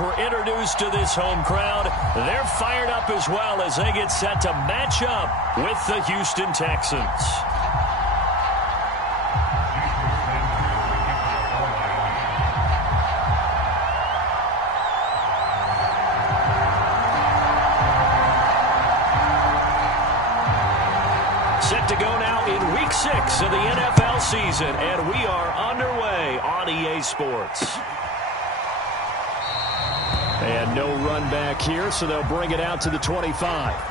Were introduced to this home crowd. They're fired up as well as they get set to match up with the Houston Texans. Set to go now in Week 6 of the NFL season, and we are underway on EA Sports. And no run back here, so they'll bring it out to the 25.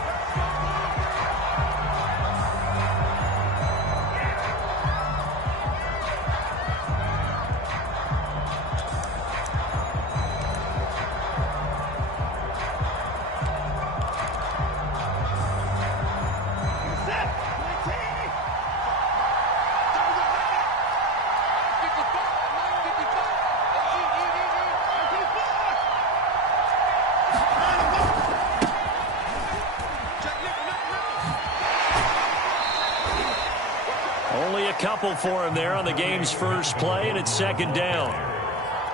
Couple for him there on the game's first play, and it's second down.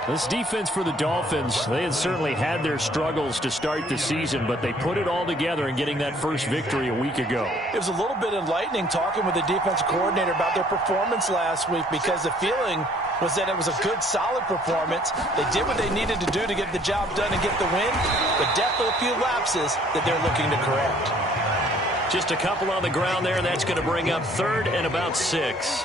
This defense for the Dolphins, they had certainly had their struggles to start the season, but they put it all together in getting that first victory a week ago. It was a little bit enlightening talking with the defensive coordinator about their performance last week, because the feeling was that it was a good, solid performance. They did what they needed to do to get the job done and get the win, but definitely a few lapses that they're looking to correct. Just a couple on the ground there, and that's going to bring up 3rd and about 6.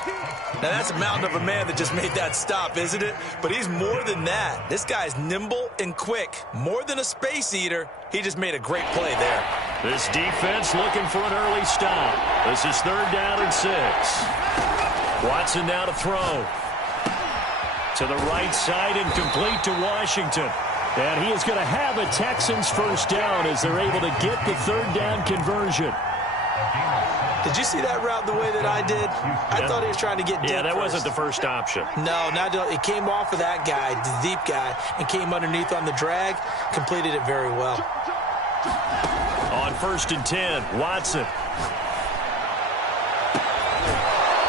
Now, that's a mountain of a man that just made that stop, isn't it? But he's more than that. This guy's nimble and quick. More than a space eater, he just made a great play there. This defense looking for an early stop. This is 3rd down and 6. Watson now to throw. To the right side and complete to Washington. And he is going to have a Texans first down as they're able to get the 3rd down conversion. Did you see that route the way that I did? I thought he was trying to get deep. Yeah, that first. wasn't the first option. No, it came off of that guy, the deep guy, and came underneath on the drag. Completed it very well. On 1st and 10, Watson.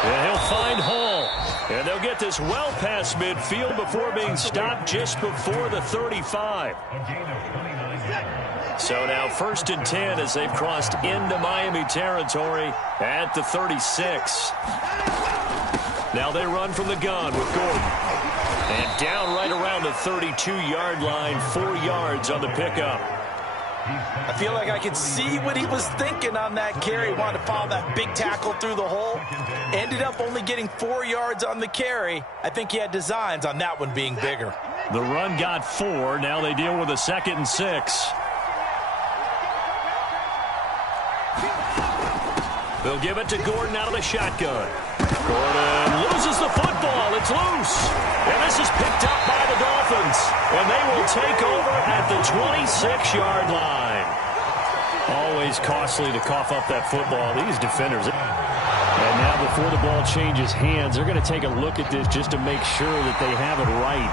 And he'll find Hall. And they'll get this well past midfield before being stopped just before the 35. So now 1st and 10 as they've crossed into Miami territory at the 36. Now they run from the gun with Gordon. And down right around the 32-yard line, 4 yards on the pickup. I feel like I could see what he was thinking on that carry. He wanted to follow that big tackle through the hole. Ended up only getting 4 yards on the carry. I think he had designs on that one being bigger. The run got 4. Now they deal with a 2nd and 6. They'll give it to Gordon out of the shotgun. Gordon loses the football. It's loose. And this is picked up by the Dolphins. And they will take over at the 26-yard line. Always costly to cough up that football. These defenders. And now before the ball changes hands, they're going to take a look at this just to make sure that they have it right.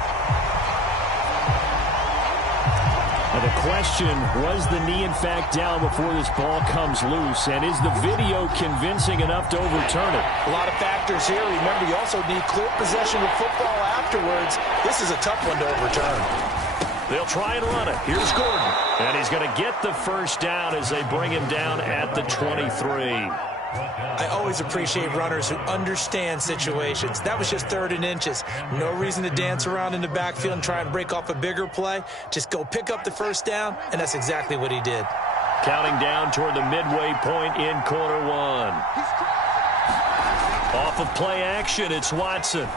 Now the question, was the knee in fact down before this ball comes loose? And is the video convincing enough to overturn it? A lot of factors here. Remember, you also need clear possession of football afterwards. This is a tough one to overturn. They'll try and run it. Here's Gordon. And he's going to get the first down as they bring him down at the 23. I always appreciate runners who understand situations. That was just 3rd and inches. No reason to dance around in the backfield and try and break off a bigger play. Just go pick up the first down, and that's exactly what he did. Counting down toward the midway point in quarter 1. Off of play action, it's Watson.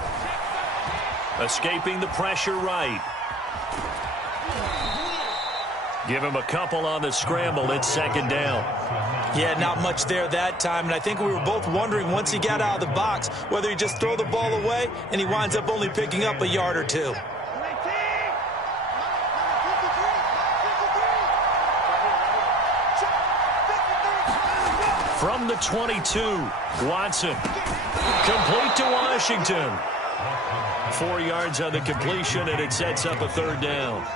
Escaping the pressure right. Give him a couple on the scramble. It's 2nd down. Yeah, not much there that time, and I think we were both wondering once he got out of the box whether he just throw the ball away and he winds up only picking up a yard or 2. From the 22, Watson. Complete to Washington. 4 yards on the completion, and it sets up a 3rd down.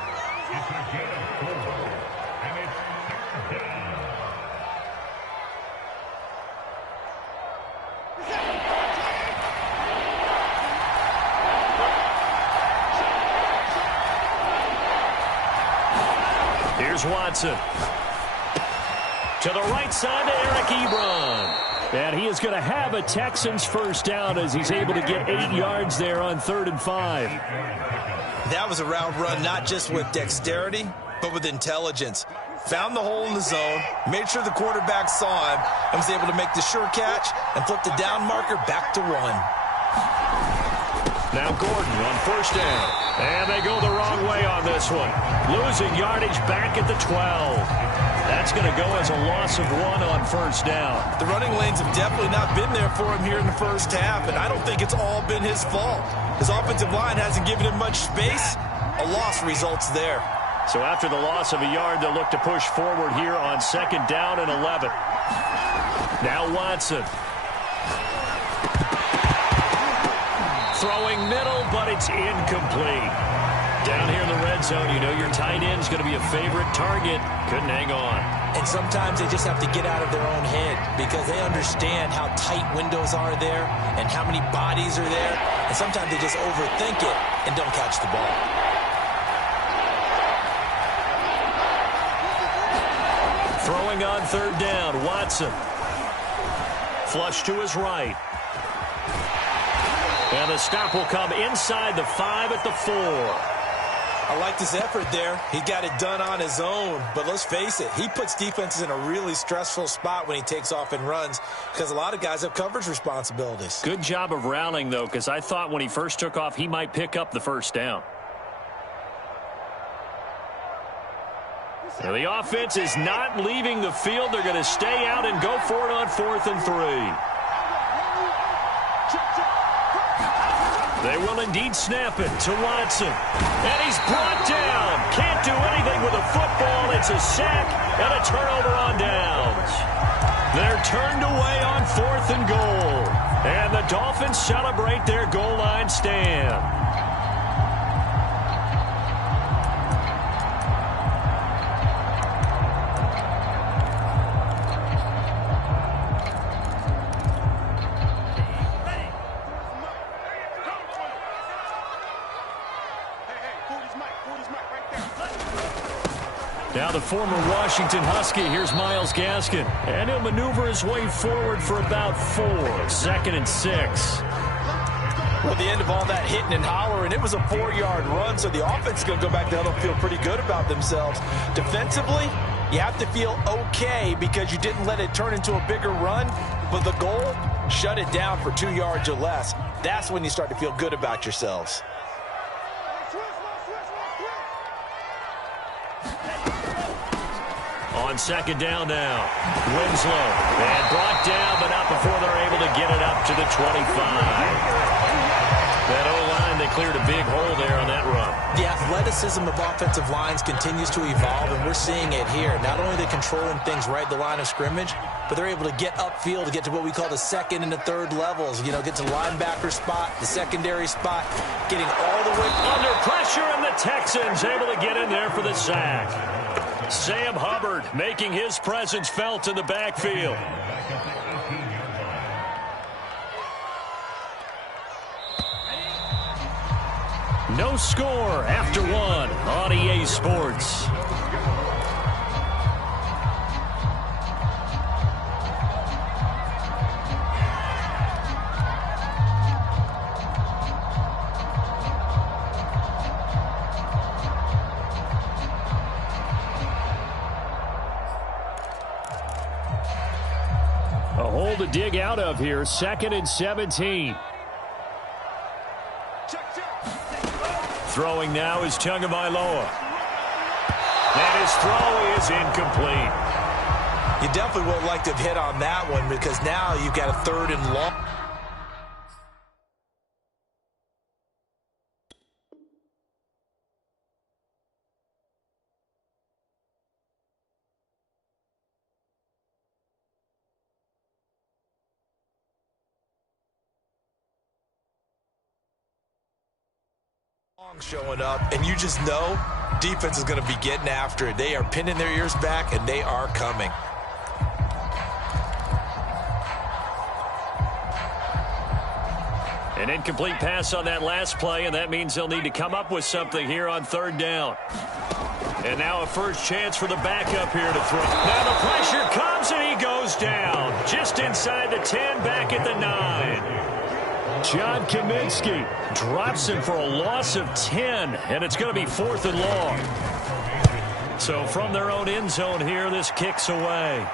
Here's Watson. To the right side to Eric Ebron. And he is going to have a Texans first down as he's able to get 8 yards there on 3rd and 5. That was a route run not just with dexterity, but with intelligence. Found the hole in the zone, made sure the quarterback saw him, and was able to make the sure catch and flip the down marker back to 1. Now Gordon on first down. And they go the wrong way on this one. Losing yardage back at the 12. That's going to go as a loss of 1 on first down. The running lanes have definitely not been there for him here in the first half, and I don't think it's all been his fault. His offensive line hasn't given him much space. A loss results there. So after the loss of a yard, they'll look to push forward here on 2nd down and 11. Now Watson. Throwing middle, but it's incomplete. Down here in the red zone, you know your tight end's going to be a favorite target. Couldn't hang on. And sometimes they just have to get out of their own head because they understand how tight windows are there and how many bodies are there. And sometimes they just overthink it and don't catch the ball. Throwing on 3rd down, Watson. Flush to his right. And the stop will come inside the 5 at the 4. I liked his effort there. He got it done on his own. But let's face it, he puts defenses in a really stressful spot when he takes off and runs because a lot of guys have coverage responsibilities. Good job of rallying, though, because I thought when he first took off, he might pick up the first down. Now the offense is not leaving the field. They're going to stay out and go for it on 4th and 3. They will indeed snap it to Watson. And he's brought down. Can't do anything with a football. It's a sack and a turnover on downs. They're turned away on 4th and goal. And the Dolphins celebrate their goal line stand. Now the former Washington Husky, here's Myles Gaskin. And he'll maneuver his way forward for about 4. 2nd and 6. Well, the end of all that hitting and hollering, it was a 4-yard run, so the offense is going to go back down and feel pretty good about themselves. Defensively, you have to feel okay because you didn't let it turn into a bigger run, but the goal, shut it down for 2 yards or less. That's when you start to feel good about yourselves. On 2nd down now, Winslow. And brought down, but not before they're able to get it up to the 25. That O-line, they cleared a big hole there on that run. The athleticism of offensive lines continues to evolve, and we're seeing it here. Not only are they controlling things right at the line of scrimmage, but they're able to get upfield to get to what we call the 2nd and the 3rd levels. You know, get to the linebacker spot, the secondary spot, getting all the way under pressure, and the Texans able to get in there for the sack. Sam Hubbard making his presence felt in the backfield. No score after 1 on EA Sports. A hole to dig out of here, 2nd and 17. Throwing now is Tagovailoa. And his throw is incomplete. You definitely would like to have hit on that one because now you've got a 3rd and long. Showing up, and you just know defense is going to be getting after it. They are pinning their ears back, and they are coming. An incomplete pass on that last play, and that means they'll need to come up with something here on 3rd down. And now a first chance for the backup here to throw. Now the pressure comes and he goes down. Just inside the 10, back at the 9. John Kaminsky drops him for a loss of 10, and it's going to be 4th and long. So from their own end zone here, this kicks away.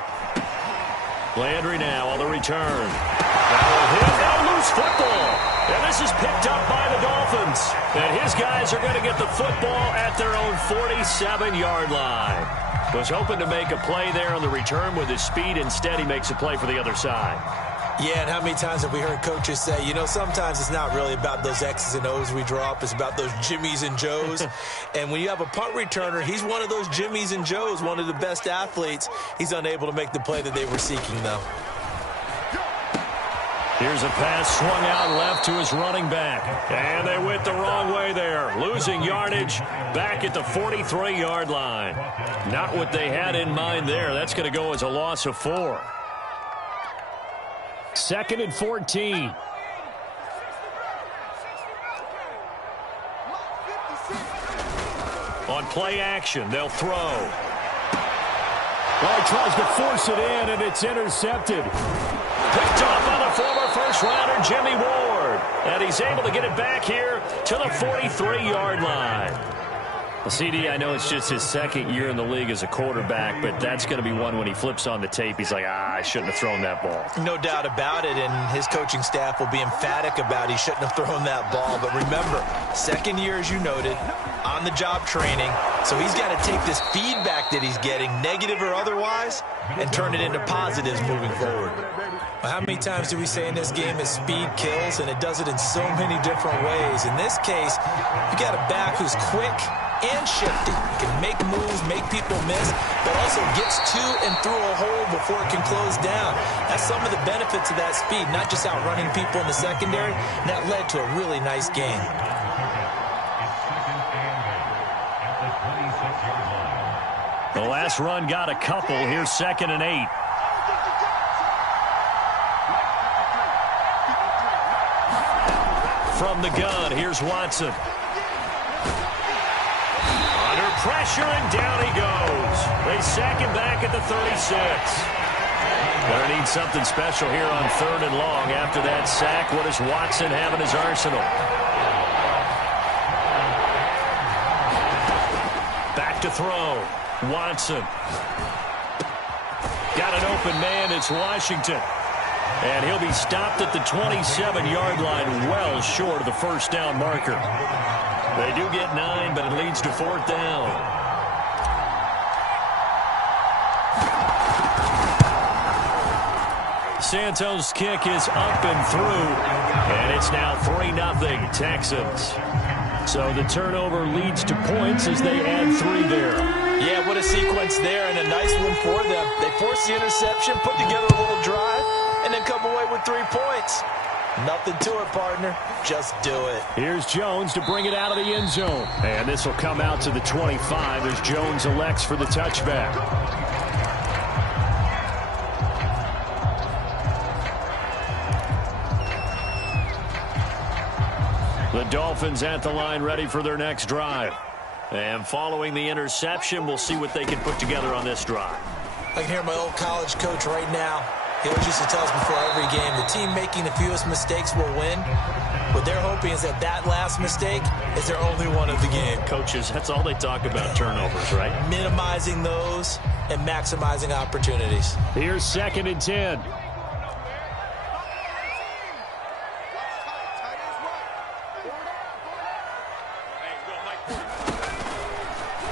Landry now on the return. Now loose football. And this is picked up by the Dolphins. And his guys are going to get the football at their own 47-yard line. Was hoping to make a play there on the return with his speed. Instead, he makes a play for the other side. Yeah, and how many times have we heard coaches say, you know, sometimes it's not really about those X's and O's we drop. It's about those Jimmies and Joes. And when you have a punt returner, he's one of those Jimmies and Joes, one of the best athletes. He's unable to make the play that they were seeking, though. Here's a pass swung out left to his running back. And they went the wrong way there. Losing yardage back at the 43-yard line. Not what they had in mind there. That's going to go as a loss of 4. 2nd and 14. On play action, they'll throw. Well, he tries to force it in, and it's intercepted. Picked off on the former first-rounder, Jimmy Ward. And he's able to get it back here to the 43-yard line. Well, CD, I know it's just his 2nd year in the league as a quarterback, but that's going to be one when he flips on the tape. He's like, I shouldn't have thrown that ball. No doubt about it, and his coaching staff will be emphatic about he shouldn't have thrown that ball. But remember, 2nd year, as you noted, on-the-job training. So he's got to take this feedback that he's getting, negative or otherwise, and turn it into positives moving forward. Well, how many times do we say in this game that speed kills, and it does it in so many different ways? In this case, you got a back who's quick and shifty. Can make moves, make people miss, but also gets to and through a hole before it can close down. That's some of the benefits of that speed, not just outrunning people in the secondary. And that led to a really nice game. The last run got a couple. Here's 2nd and 8. From the gun, here's Watson. Under pressure, and down he goes. They sack him back at the 36. Gonna need something special here on 3rd and long. After that sack, what does Watson have in his arsenal? Back to throw. Watson. Got an open man. It's Washington. And he'll be stopped at the 27-yard line, well short of the first down marker. They do get 9, but it leads to 4th down. Santos' kick is up and through, and it's now 3-0 Texans. So the turnover leads to points as they add 3 there. Yeah, what a sequence there, and a nice one for them. They force the interception, put together a little drive, and then come away with 3 points. Nothing to it, partner. Just do it. Here's Jones to bring it out of the end zone. And this will come out to the 25 as Jones elects for the touchback. The Dolphins at the line ready for their next drive. And following the interception, we'll see what they can put together on this drive. I can hear my old college coach right now. He always used to tell us before every game, the team making the fewest mistakes will win. What they're hoping is that that last mistake is their only one of the game. Coaches, that's all they talk about, turnovers, right? Minimizing those and maximizing opportunities. Here's 2nd and 10.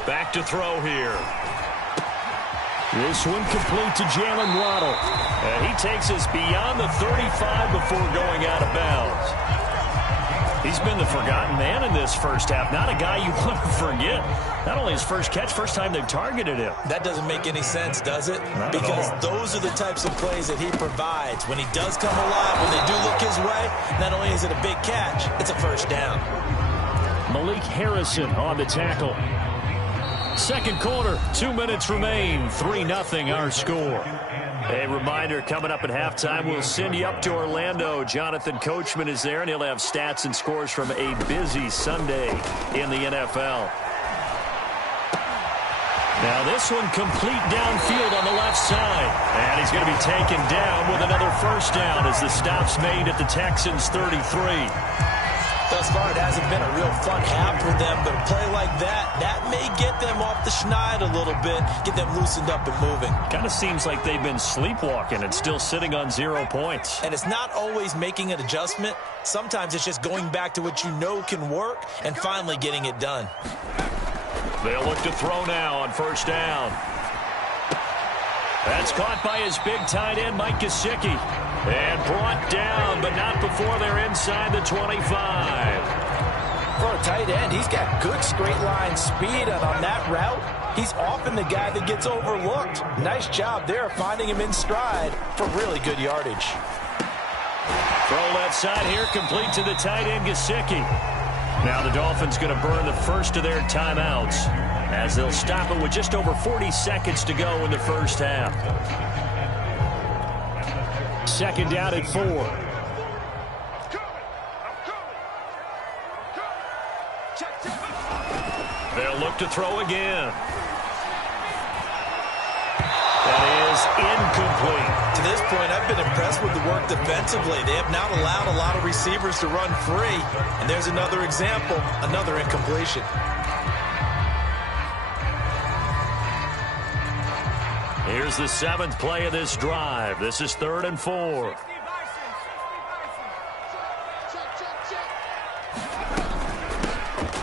Back to throw here. This one complete to Jalen Waddle. And he takes us beyond the 35 before going out of bounds. He's been the forgotten man in this first half. Not a guy you want to forget. Not only his first catch, first time they've targeted him. That doesn't make any sense, does it? Not because at all. Those are the types of plays that he provides. When he does come alive, when they do look his way, not only is it a big catch, it's a first down. Malik Harrison on the tackle. Second quarter, 2 minutes remain. 3-0 our score. A reminder, coming up at halftime, we'll send you up to Orlando. Jonathan Coachman is there, and he'll have stats and scores from a busy Sunday in the NFL. Now this one complete downfield on the left side. And he's going to be taken down with another first down as the stop's made at the Texans' 33. Thus far, it hasn't been a real fun half for them, but a play like that may get them off the schneid a little bit, get them loosened up and moving. Kind of seems like they've been sleepwalking and still sitting on 0 points. And it's not always making an adjustment. Sometimes it's just going back to what you know can work and finally getting it done. They'll look to throw now on first down. That's caught by his big tight end, Mike Gesicki. And brought down, but not before they're inside the 25. For a tight end, he's got good straight line speed, and on that route, he's often the guy that gets overlooked. Nice job there finding him in stride for really good yardage. Throw left side here, complete to the tight end, Gesicki. Now the Dolphins going to burn the first of their timeouts as they'll stop it with just over 40 seconds to go in the first half. Second down at 4. They'll look to throw again. That is incomplete. To this point, I've been impressed with the work defensively. They have not allowed a lot of receivers to run free. And there's another example, another incompletion. Here's the 7th play of this drive. This is 3rd and 4.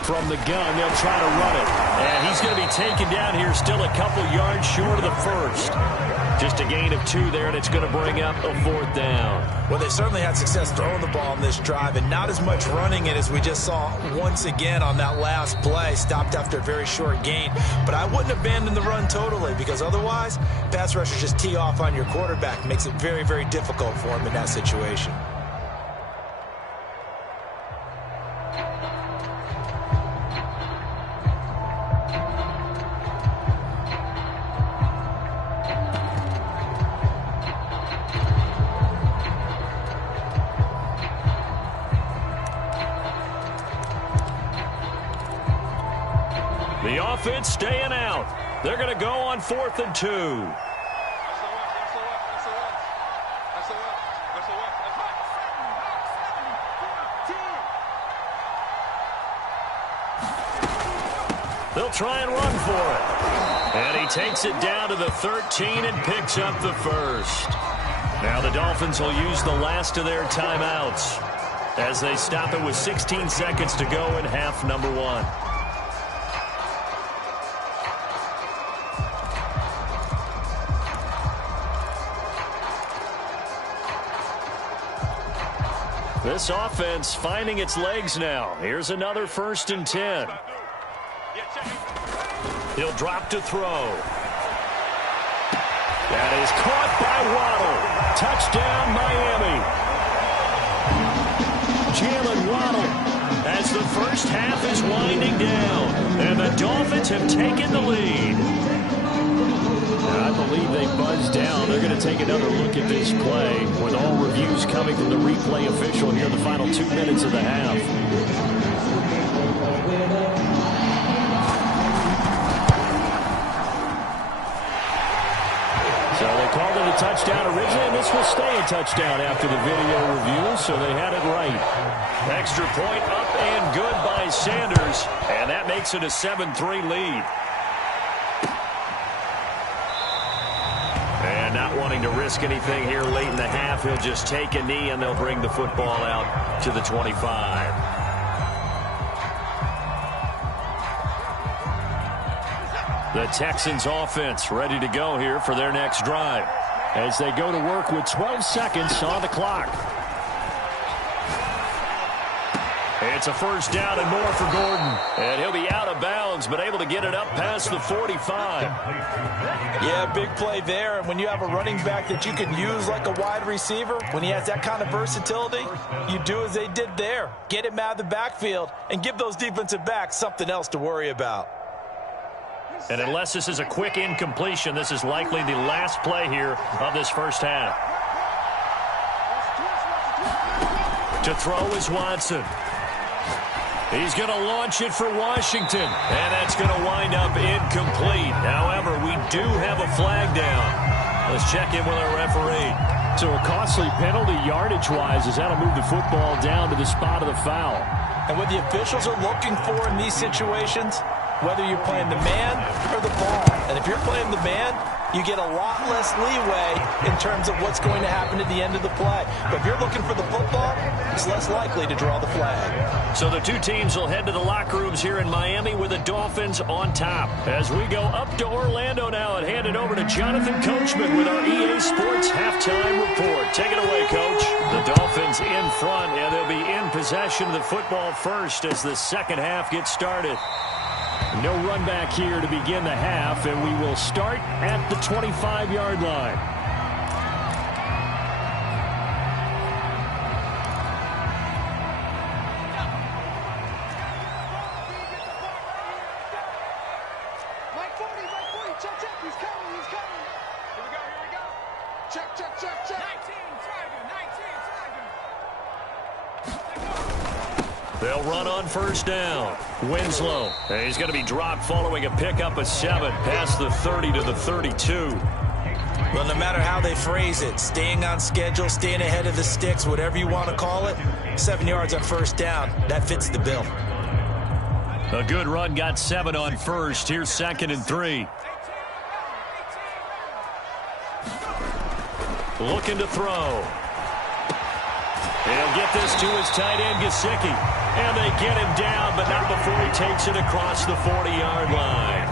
From the gun, they'll try to run it. And he's going to be taken down here, still a couple yards short of the first. Just a gain of 2 there, and it's going to bring up a 4th down. Well, they certainly had success throwing the ball in this drive, and not as much running it as we just saw once again on that last play. Stopped after a very short gain. But I wouldn't abandon the run totally, because otherwise, pass rushers just tee off on your quarterback. Makes it very, very difficult for him in that situation. The offense staying out. They're going to go on 4th and 2. They'll try and run for it. And he takes it down to the 13 and picks up the first. Now the Dolphins will use the last of their timeouts as they stop it with 16 seconds to go in half number 1. This offense finding its legs now. Here's another 1st and 10. He'll drop to throw. That is caught by Waddle. Touchdown, Miami. Jalen Waddle as the first half is winding down. And the Dolphins have taken the lead. I believe they buzzed down. They're going to take another look at this play with all reviews coming from the replay official here in the final 2 minutes of the half. So they called it a touchdown originally, and this will stay a touchdown after the video review, so they had it right. Extra point up and good by Sanders, and that makes it a 7-3 lead. And not wanting to risk anything here late in the half, he'll just take a knee and they'll bring the football out to the 25. The Texans offense ready to go here for their next drive as they go to work with 12 seconds on the clock. It's a first down and more for Gordon. And he'll be out of bounds, but able to get it up past the 45. Yeah, big play there. And when you have a running back that you can use like a wide receiver, when he has that kind of versatility, you do as they did there. Get him out of the backfield and give those defensive backs something else to worry about. And unless this is a quick incompletion, this is likely the last play here of this first half. To throw is Watson. He's going to launch it for Washington, and that's going to wind up incomplete. However, do have a flag down. Let's check in with our referee. So a costly penalty yardage-wise as that'll move the football down to the spot of the foul. And what the officials are looking for in these situations, whether you're playing the man or the ball. And if you're playing the man, you get a lot less leeway in terms of what's going to happen at the end of the play. But if you're looking for the football, it's less likely to draw the flag. So the two teams will head to the locker rooms here in Miami with the Dolphins on top. As we go up to Orlando now and hand it over to Jonathan Coachman with our EA Sports halftime report. Take it away, Coach. The Dolphins in front, and they'll be in possession of the football first as the second half gets started. No run back here to begin the half, and we will start at the 25-yard line. Mike 40, check, he's coming. Here we go. Check. 19, They'll run on first down. Winslow. He's going to be dropped following a pickup of 7 past the 30 to the 32. Well, no matter how they phrase it, staying on schedule, staying ahead of the sticks, whatever you want to call it, 7 yards on first down, that fits the bill. A good run got 7 on first. Here's 2nd and 3. Looking to throw. He'll get this to his tight end, Gesicki. And they get him down, but not before he takes it across the 40-yard line.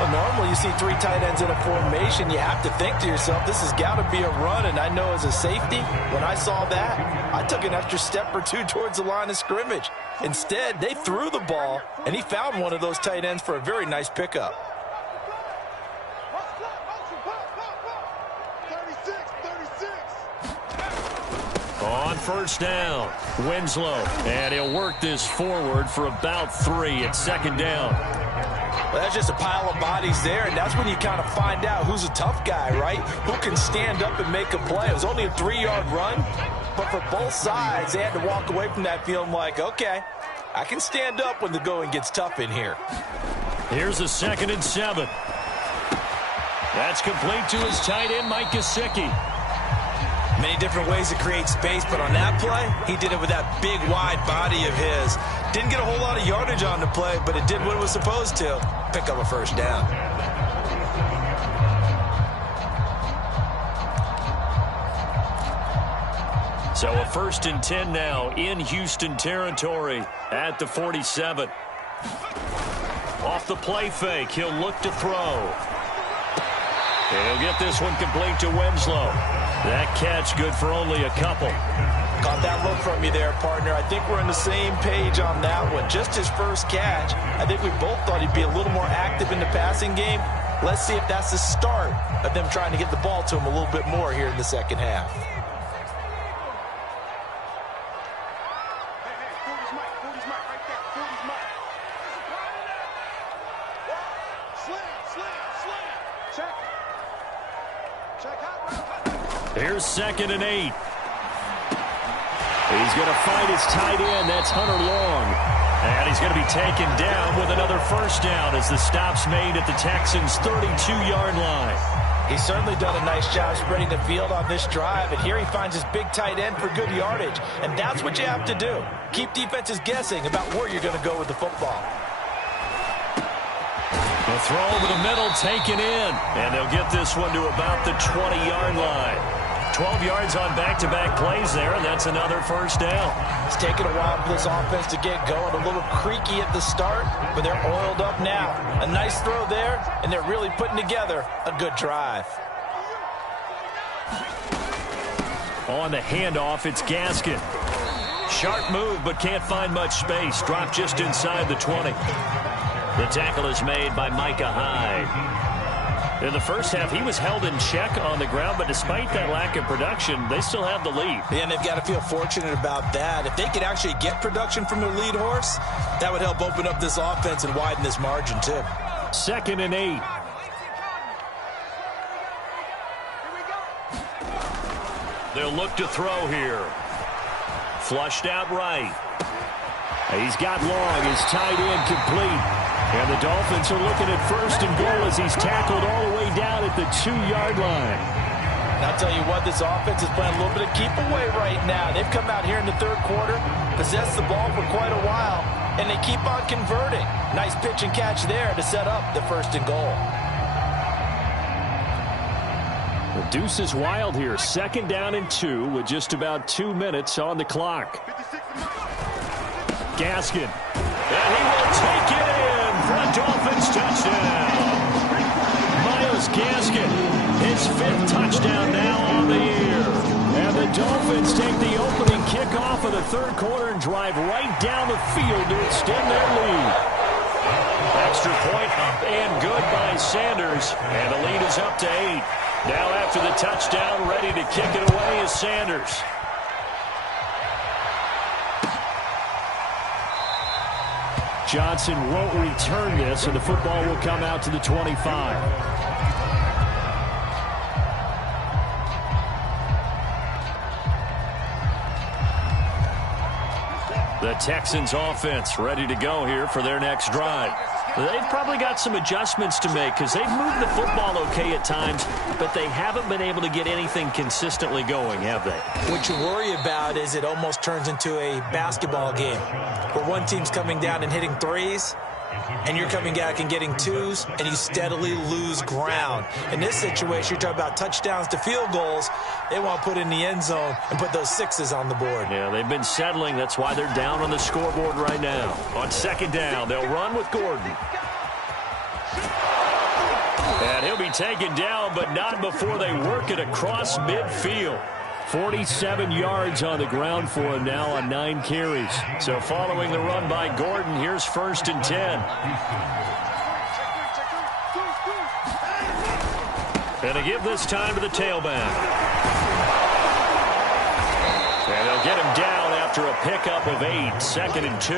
Well, normally you see 3 tight ends in a formation. You have to think to yourself, this has got to be a run. And I know as a safety, when I saw that, I took an extra step or 2 towards the line of scrimmage. Instead, they threw the ball, and he found one of those tight ends for a very nice pickup. 36. On first down, Winslow. And he'll work this forward for about 3 at 2nd down. Well, that's just a pile of bodies there, and that's when you kind of find out who's a tough guy, right? Who can stand up and make a play. It was only a 3-yard run, but for both sides, they had to walk away from that feeling like, okay, I can stand up when the going gets tough in here. Here's a 2nd and 7. That's complete to his tight end, Mike Gesicki. Many different ways to create space, but on that play, he did it with that big, wide body of his. Didn't get a whole lot of yardage on the play, but it did what it was supposed to. Pick up a first down. So a 1st and 10 now in Houston territory at the 47. Off the play fake, he'll look to throw. And he'll get this one complete to Winslow. That catch good for only a couple. Caught that look from you there, partner. I think we're on the same page on that one. Just his first catch. I think we both thought he'd be a little more active in the passing game. Let's see if that's the start of them trying to get the ball to him a little bit more here in the second half. Here's 2nd and 8. He's going to find his tight end. That's Hunter Long. And he's going to be taken down with another first down as the stop's made at the Texans' 32-yard line. He's certainly done a nice job spreading the field on this drive, and here he finds his big tight end for good yardage. And that's what you have to do. Keep defenses guessing about where you're going to go with the football. The throw over the middle taken in, and they'll get this one to about the 20-yard line. 12 yards on back-to-back plays there, and that's another first down. It's taken a while for this offense to get going. A little creaky at the start, but they're oiled up now. A nice throw there, and they're really putting together a good drive. On the handoff, it's Gaskin. Sharp move, but can't find much space. Dropped just inside the 20. The tackle is made by Micah Hyde. In the first half, he was held in check on the ground, but despite that lack of production, they still have the lead. Yeah, and they've got to feel fortunate about that. If they could actually get production from their lead horse, that would help open up this offense and widen this margin, too. 2nd and 8. They'll look to throw here. Flushed out right. He's got Long, his tight end complete. And the Dolphins are looking at first and goal as he's tackled all the way down at the 2-yard line. And I'll tell you what, this offense is playing a little bit of keep away right now. They've come out here in the third quarter, possessed the ball for quite a while, and they keep on converting. Nice pitch and catch there to set up the first and goal. The deuce is wild here. 2nd down and 2 with just about 2 minutes on the clock. Gaskin. And he will take it in for a Dolphins touchdown. Myles Gaskin, his 5th touchdown now on the year. And the Dolphins take the opening kickoff of the third quarter and drive right down the field to extend their lead. Extra point and good by Sanders. And the lead is up to 8. Now after the touchdown, ready to kick it away is Sanders. Johnson won't return this, and the football will come out to the 25. The Texans offense ready to go here for their next drive. They've probably got some adjustments to make because they've moved the football okay at times, but they haven't been able to get anything consistently going, have they? What you worry about is it almost turns into a basketball game where one team's coming down and hitting threes, and you're coming back and getting twos, and you steadily lose ground. In this situation, you're talking about touchdowns to field goals. They want to put in the end zone and put those 6s on the board. Yeah, they've been settling. That's why they're down on the scoreboard right now. On 2nd down, they'll run with Gordon. And he'll be taken down, but not before they work it across midfield. 47 yards on the ground for him now on 9 carries. So following the run by Gordon, here's 1st and 10. And to give this time to the tailback. And they'll get him down after a pickup of 8. 2nd and 2.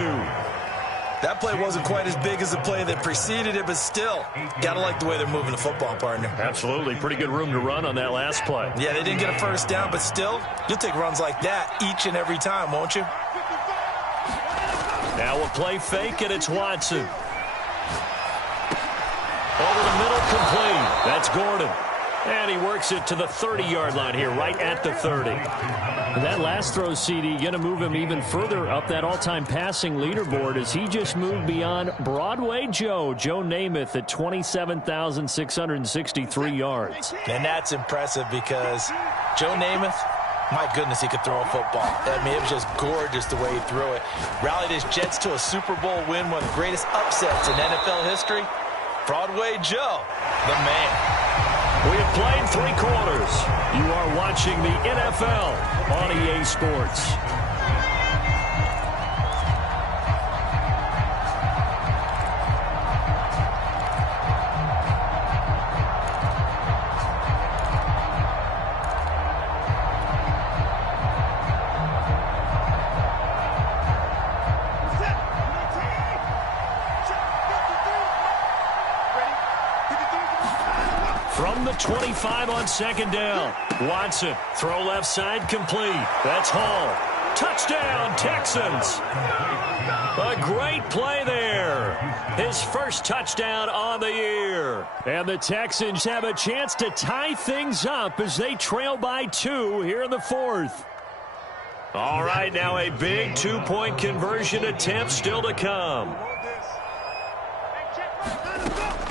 That play wasn't quite as big as the play that preceded it, but still, got to like the way they're moving the football, partner. Absolutely. Pretty good room to run on that last play. Yeah, they didn't get a first down, but still, you'll take runs like that each and every time, won't you? Now a play fake, and it's Watson. Over the middle, complete. That's Gordon. And he works it to the 30-yard line here, right at the 30. And that last throw, CD, going to move him even further up that all-time passing leaderboard as he just moved beyond Broadway Joe Namath at 27,663 yards. And that's impressive because Joe Namath, my goodness, he could throw a football. I mean, it was just gorgeous the way he threw it. Rallied his Jets to a Super Bowl win, one of the greatest upsets in NFL history. Broadway Joe, the man. We have played 3 quarters. You are watching the NFL on EA Sports. From the 25 on 2nd down. Watson, throw left side, complete. That's Hall. Touchdown, Texans. A great play there. His first touchdown on the year. And the Texans have a chance to tie things up as they trail by 2 here in the 4th. All right, now a big 2-point conversion attempt still to come.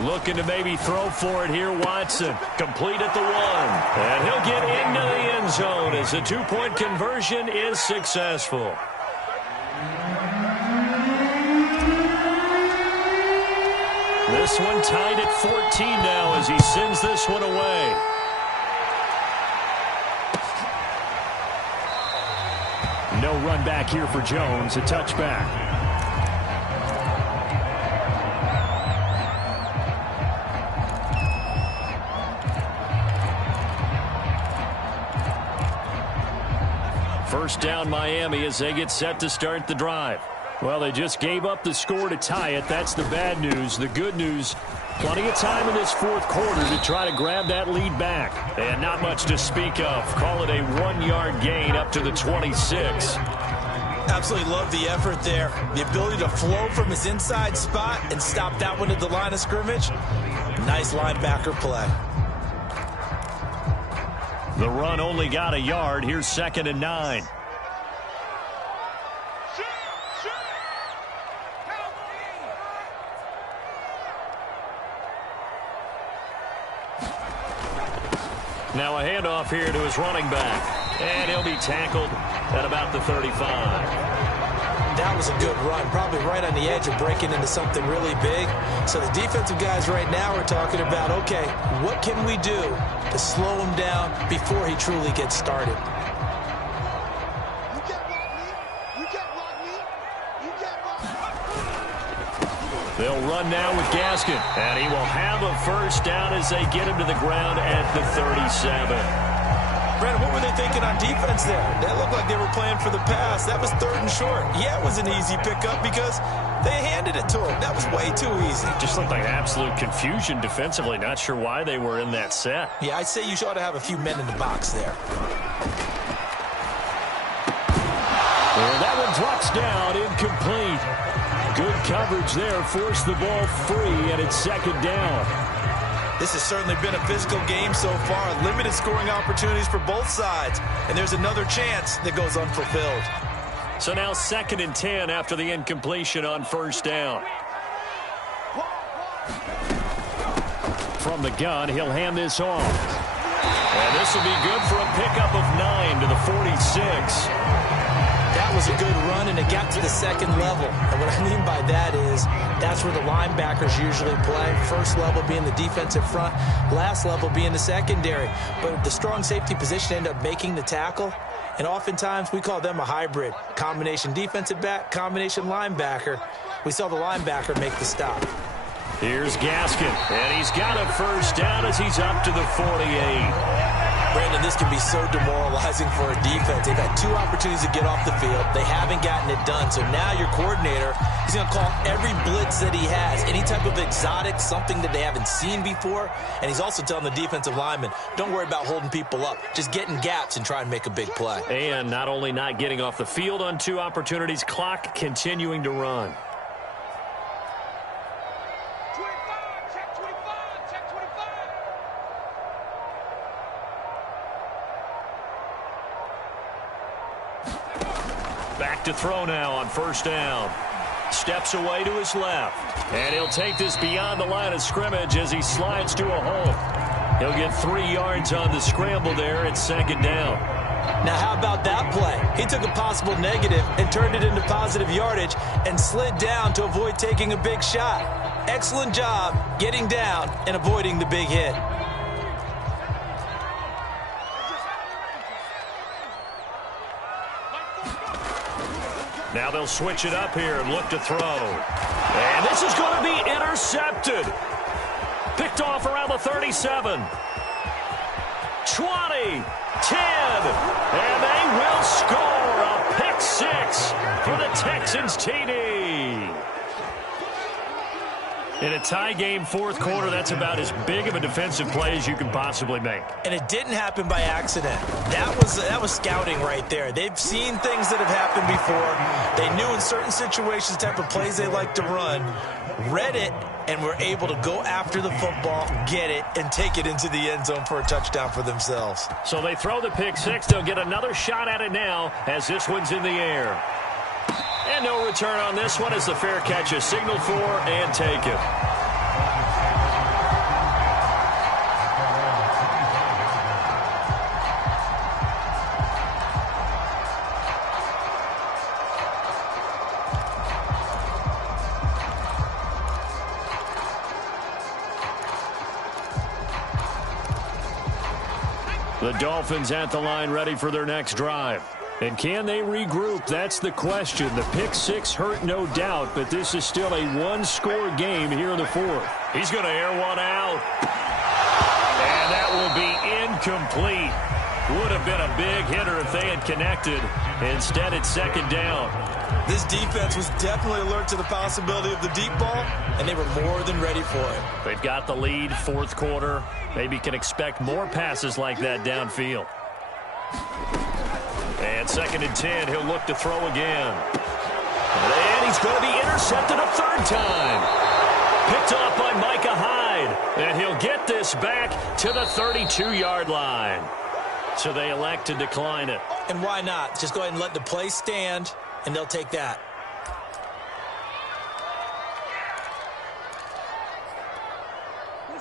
Looking to maybe throw for it here, Watson. Complete at the 1. And he'll get into the end zone as the 2-point conversion is successful. This one tied at 14 now as he sends this one away. No run back here for Jones, a touchback. First down, Miami, as they get set to start the drive. Well, they just gave up the score to tie it. That's the bad news. The good news, plenty of time in this 4th quarter to try to grab that lead back. And not much to speak of. Call it a 1-yard gain up to the 26. Absolutely love the effort there. The ability to flow from his inside spot and stop that one at the line of scrimmage. Nice linebacker play. The run only got a yard. Here's 2nd and 9. Now a handoff here to his running back. And he'll be tackled at about the 35. That was a good run, probably right on the edge of breaking into something really big. So the defensive guys right now are talking about, okay, what can we do to slow him down before he truly gets started? You can't block me. You can't block me. You can't block me. They'll run now with Gaskin. And he will have a first down as they get him to the ground at the 37. Brandon, what were they thinking on defense there? That looked like they were playing for the pass. That was 3rd and short. Yeah, it was an easy pickup because they handed it to him. That was way too easy. Just looked like absolute confusion defensively. Not sure why they were in that set. Yeah, I'd say you ought to have a few men in the box there. Well, that one drops down, incomplete. Good coverage there, forced the ball free, and it's 2nd down. This has certainly been a physical game so far. Limited scoring opportunities for both sides. And there's another chance that goes unfulfilled. So now 2nd and 10 after the incompletion on 1st down. From the gun, he'll hand this off. And this will be good for a pickup of 9 to the 46. That was a good run, and it got to the 2nd level. And what I mean by that is that's where the linebackers usually play. First level being the defensive front, last level being the secondary. But the strong safety position ended up making the tackle, and oftentimes we call them a hybrid. Combination defensive back, combination linebacker. We saw the linebacker make the stop. Here's Gaskin, and he's got a first down as he's up to the 48. Brandon, this can be so demoralizing for a defense. They've had 2 opportunities to get off the field. They haven't gotten it done. So now your coordinator, he's going to call every blitz that he has, any type of exotic, something that they haven't seen before. And he's also telling the defensive lineman, don't worry about holding people up. Just get in gaps and try and make a big play. And not only not getting off the field on 2 opportunities, clock continuing to run. 25, check 25, check 25. Back to throw now on 1st down. Steps away to his left. And he'll take this beyond the line of scrimmage as he slides to a hole. He'll get 3 yards on the scramble there at 2nd down. Now, how about that play? He took a possible negative and turned it into positive yardage and slid down to avoid taking a big shot. Excellent job getting down and avoiding the big hit. Now they'll switch it up here and look to throw. And this is going to be intercepted. Picked off around the 37. 20, 10, and they will score a pick 6 for the Texans TD. In a tie game, 4th quarter, that's about as big of a defensive play as you can possibly make. And it didn't happen by accident. That was scouting right there. They've seen things that have happened before. They knew in certain situations the type of plays they like to run, read it, and were able to go after the football, get it, and take it into the end zone for a touchdown for themselves. So they throw the pick 6. They'll get another shot at it now as this one's in the air. And no return on this one as the fair catch is signaled for and taken. The Dolphins at the line ready for their next drive. And can they regroup? That's the question. The pick 6 hurt, no doubt, but this is still a 1-score game here in the 4th. He's going to air one out. And that will be incomplete. Would have been a big hitter if they had connected. Instead, it's 2nd down. This defense was definitely alert to the possibility of the deep ball, and they were more than ready for it. They've got the lead, 4th quarter. Maybe can expect more passes like that downfield. And 2nd and 10, he'll look to throw again. And he's going to be intercepted a 3rd time. Picked off by Micah Hyde. And he'll get this back to the 32-yard line. So they elect to decline it. And why not? Just go ahead and let the play stand, and they'll take that.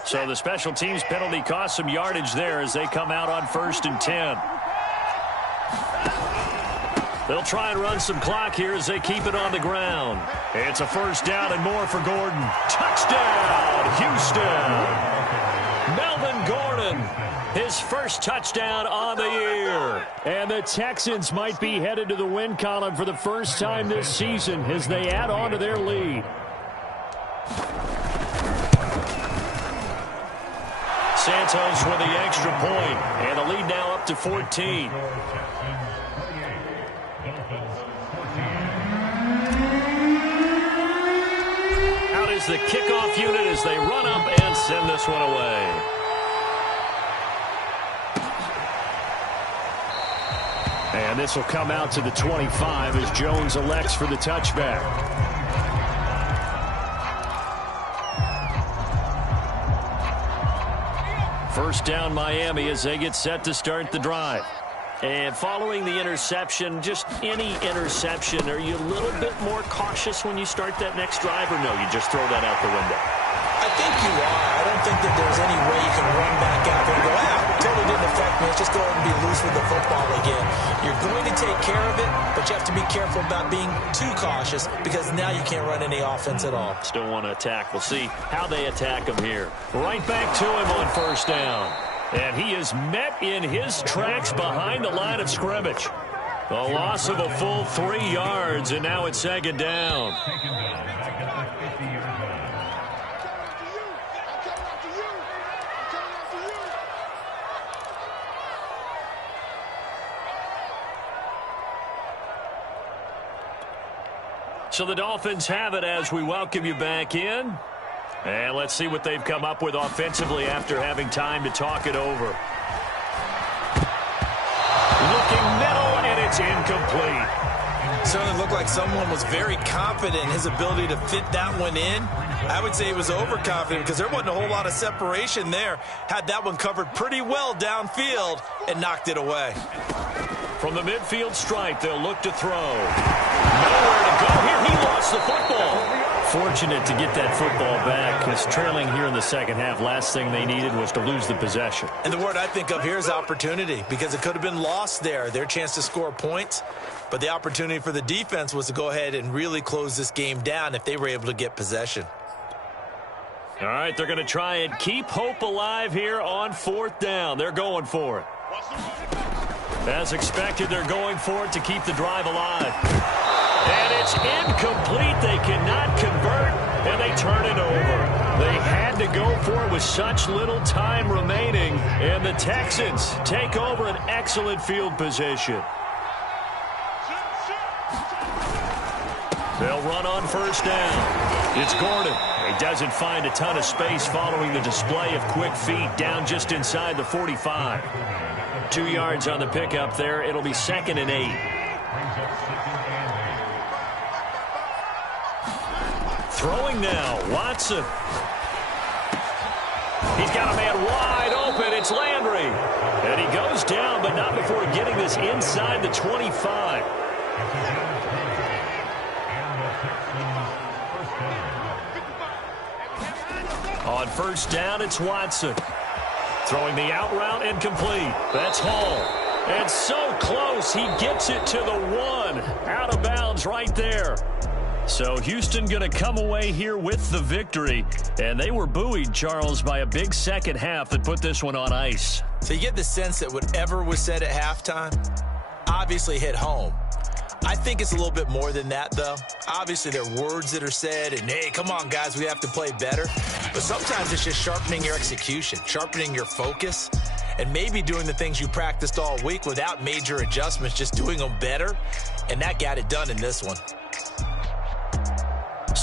So the special teams penalty cost some yardage there as they come out on 1st and 10. They'll try and run some clock here as they keep it on the ground. It's a 1st down and more for Gordon. Touchdown, Houston. Melvin Gordon, his 1st touchdown on the year. And the Texans might be headed to the win column for the first time this season as they add on to their lead. Santos with the extra point, and the lead now up to 14. Out is the kickoff unit as they run up and send this one away. And this will come out to the 25 as Jones elects for the touchback. First down Miami as they get set to start the drive. And following the interception, just any interception, are you a little bit more cautious when you start that next drive, or no, you just throw that out the window? I think you are. I don't think that there's any way you can run back out there and go, totally didn't affect me. Let's just go ahead and be loose with the football again. You're going to take care of it, but you have to be careful about being too cautious because now you can't run any offense at all. Still want to attack. We'll see how they attack him here. Right back to him on 1st down. And he is met in his tracks behind the line of scrimmage. A loss of a full 3 yards, and now it's 2nd down. So the Dolphins have it as we welcome you back in. And let's see what they've come up with offensively after having time to talk it over. Looking middle, and it's incomplete. Certainly looked like someone was very confident in his ability to fit that one in. I would say he was overconfident because there wasn't a whole lot of separation there. Had that one covered pretty well downfield and knocked it away. From the midfield stripe, they'll look to throw. Nowhere to go here. He lost the football. Fortunate to get that football back because trailing here in the 2nd half, last thing they needed was to lose the possession. And the word I think of here is opportunity because it could have been lost there. Their chance to score points. But the opportunity for the defense was to go ahead and really close this game down if they were able to get possession. All right, they're going to try and keep hope alive here on 4th down. They're going for it. As expected, they're going for it to keep the drive alive. And it's incomplete. They cannot convert, and they turn it over. They had to go for it with such little time remaining, and the Texans take over an excellent field position. They'll run on 1st down. It's Gordon. He doesn't find a ton of space following the display of quick feet down just inside the 45. 2 yards on the pickup there. It'll be 2nd and 8. Throwing now, Watson. He's got a man wide open. It's Landry. And he goes down, but not before getting this inside the 25. On 1st down, it's Watson. Throwing the out route incomplete. That's Hall. And so close, he gets it to the 1. Out of bounds right there. So Houston going to come away here with the victory. And they were buoyed, Charles, by a big 2nd half that put this one on ice. So you get the sense that whatever was said at halftime obviously hit home. I think it's a little bit more than that, though. Obviously, there are words that are said, and, hey, come on, guys, we have to play better. But sometimes it's just sharpening your execution, sharpening your focus, and maybe doing the things you practiced all week without major adjustments, just doing them better, and that got it done in this one.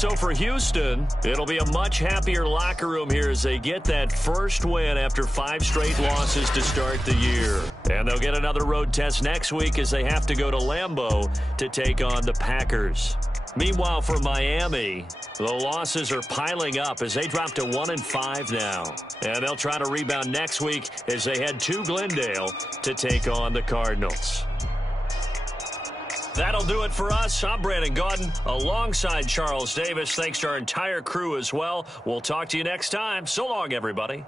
so for Houston, it'll be a much happier locker room here as they get that first win after 5 straight losses to start the year. And they'll get another road test next week as they have to go to Lambeau to take on the Packers. Meanwhile, for Miami, the losses are piling up as they drop to 1-5 now. And they'll try to rebound next week as they head to Glendale to take on the Cardinals. That'll do it for us. I'm Brandon Gaudin alongside Charles Davis. Thanks to our entire crew as well. We'll talk to you next time. So long, everybody.